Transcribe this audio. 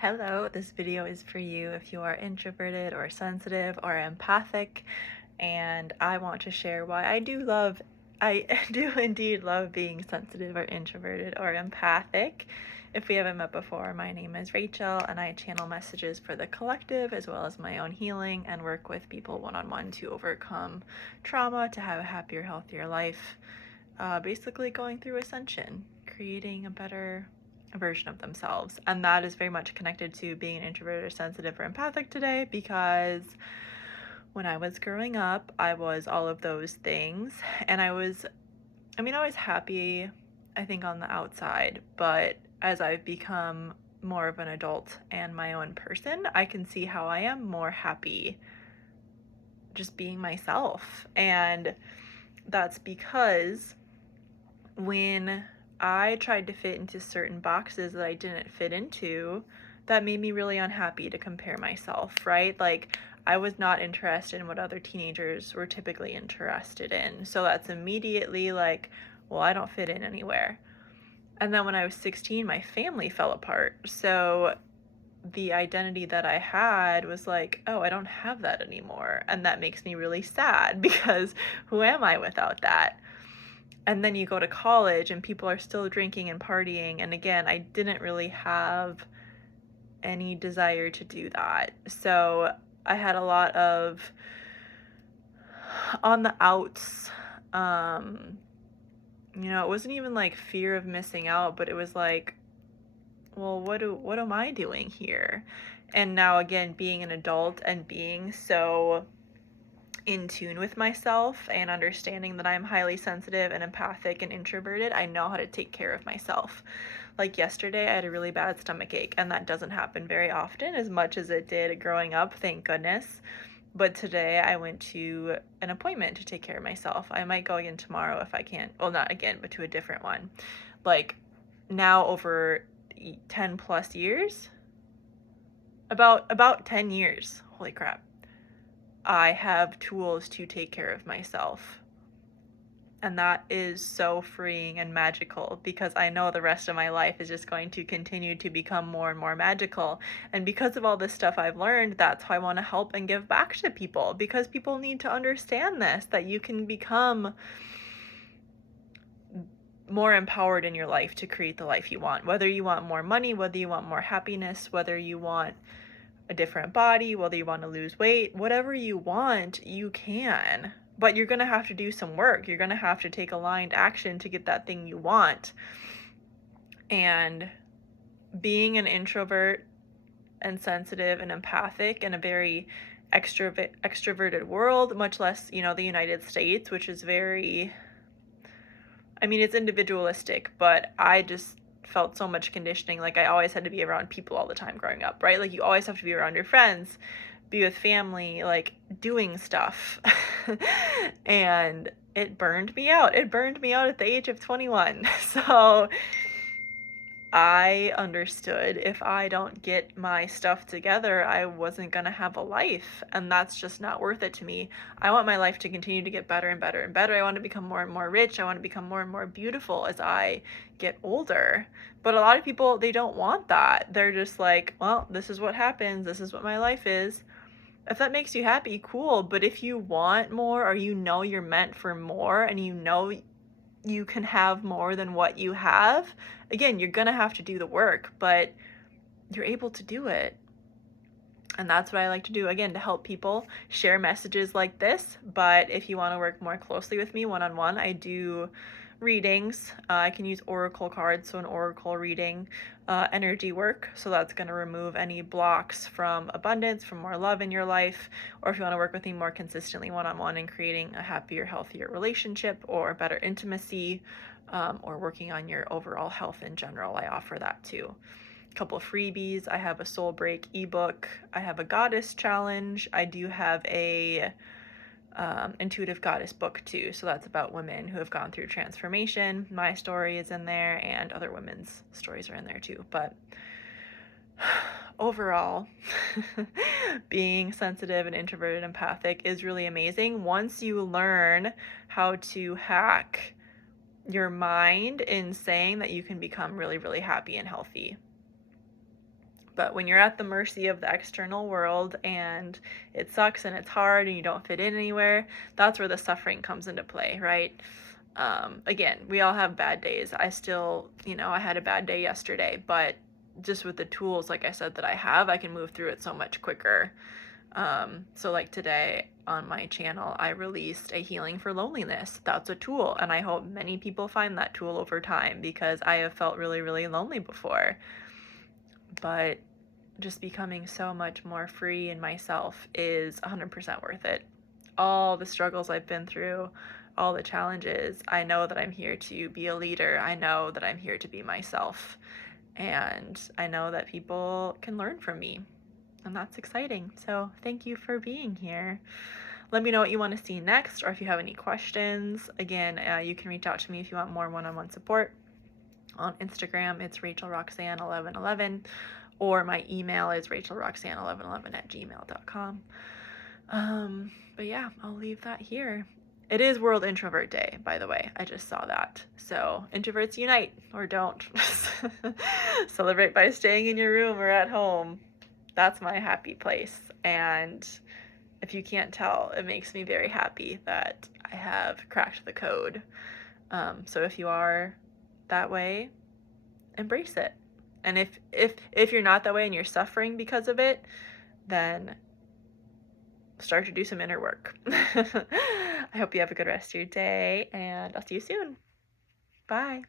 Hello, this video is for you if you are introverted or sensitive or empathic, and I want to share why I do indeed love being sensitive or introverted or empathic. If we haven't met before, my name is Rachel and I channel messages for the collective as well as my own healing and work with people one-on-one to overcome trauma, to have a happier, healthier life, basically going through ascension, creating a better version of themselves. And that is very much connected to being an introverted or sensitive or empathic today, because when I was growing up, I was all of those things. And I was happy, I think, on the outside, but as I've become more of an adult and my own person, I can see how I am more happy just being myself. And that's because when I tried to fit into certain boxes that I didn't fit into, that made me really unhappy to compare myself, right? Like, I was not interested in what other teenagers were typically interested in. So that's immediately like, well, I don't fit in anywhere. And then when I was 16, my family fell apart. So the identity that I had was like, oh, I don't have that anymore. And that makes me really sad because who am I without that? And then you go to college and people are still drinking and partying. And again, I didn't really have any desire to do that. So I had a lot of on the outs, it wasn't even like fear of missing out, but it was like, well, what am I doing here? And now again, being an adult and being so in tune with myself and understanding that I'm highly sensitive and empathic and introverted, I know how to take care of myself. Like yesterday, I had a really bad stomach ache, and that doesn't happen very often as much as it did growing up, thank goodness. But today I went to an appointment to take care of myself. I might go again tomorrow if I can. Well, not again, but to a different one. Like, now over 10 plus years, about 10 years, holy crap, I have tools to take care of myself. And that is so freeing and magical, because I know the rest of my life is just going to continue to become more and more magical. And because of all this stuff I've learned, that's how I want to help and give back to people, because people need to understand this, that you can become more empowered in your life to create the life you want. Whether you want more money, whether you want more happiness, whether you want a different body, whether you want to lose weight, whatever you want, you can. But you're going to have to do some work. You're going to have to take aligned action to get that thing you want. And being an introvert and sensitive and empathic in a very extroverted world, much less, the United States, which is very, it's individualistic, but I just felt so much conditioning. Like, I always had to be around people all the time growing up, right? Like, you always have to be around your friends, be with family, like doing stuff. And it burned me out. It burned me out at the age of 21. So I understood if I don't get my stuff together, I wasn't going to have a life. And that's just not worth it to me. I want my life to continue to get better and better and better. I want to become more and more rich. I want to become more and more beautiful as I get older. But a lot of people, they don't want that. They're just like, well, this is what happens. This is what my life is. If that makes you happy, cool. But if you want more, or you're meant for more, and you can have more than what you have, again, you're gonna have to do the work, but you're able to do it. And that's what I like to do, again, to help people share messages like this. But if you want to work more closely with me one-on-one, I do readings. I can use oracle cards, so an oracle reading, energy work. So that's going to remove any blocks from abundance, from more love in your life. Or if you want to work with me more consistently one-on-one in creating a happier, healthier relationship or better intimacy, or working on your overall health in general, I offer that too. Couple of freebies. I have a soul break ebook. I have a goddess challenge. I do have a intuitive goddess book too. So that's about women who have gone through transformation. My story is in there, and other women's stories are in there too. But overall, being sensitive and introverted and empathic is really amazing once you learn how to hack your mind in saying that you can become really, really happy and healthy. But when you're at the mercy of the external world and it sucks and it's hard and you don't fit in anywhere, that's where the suffering comes into play, right? Again, we all have bad days. I still, I had a bad day yesterday, but just with the tools, like I said, that I have, I can move through it so much quicker. So like today on my channel, I released a healing for loneliness. That's a tool, and I hope many people find that tool over time, because I have felt really, really lonely before. But just becoming so much more free in myself is 100% worth it. All the struggles I've been through, all the challenges, I know that I'm here to be a leader. I know that I'm here to be myself. And I know that people can learn from me. And that's exciting. So thank you for being here. Let me know what you want to see next, or if you have any questions. Again, you can reach out to me if you want more one-on-one support. On Instagram, it's RachelRoxanne1111, or my email is RachelRoxanne1111@gmail.com. But yeah, I'll leave that here. It is World Introvert Day, by the way. I just saw that. So introverts unite, or don't. Celebrate by staying in your room or at home. That's my happy place. And if you can't tell, it makes me very happy that I have cracked the code. So if you are that way, embrace it. And if you're not that way and you're suffering because of it, then start to do some inner work. I hope you have a good rest of your day, and I'll see you soon. Bye.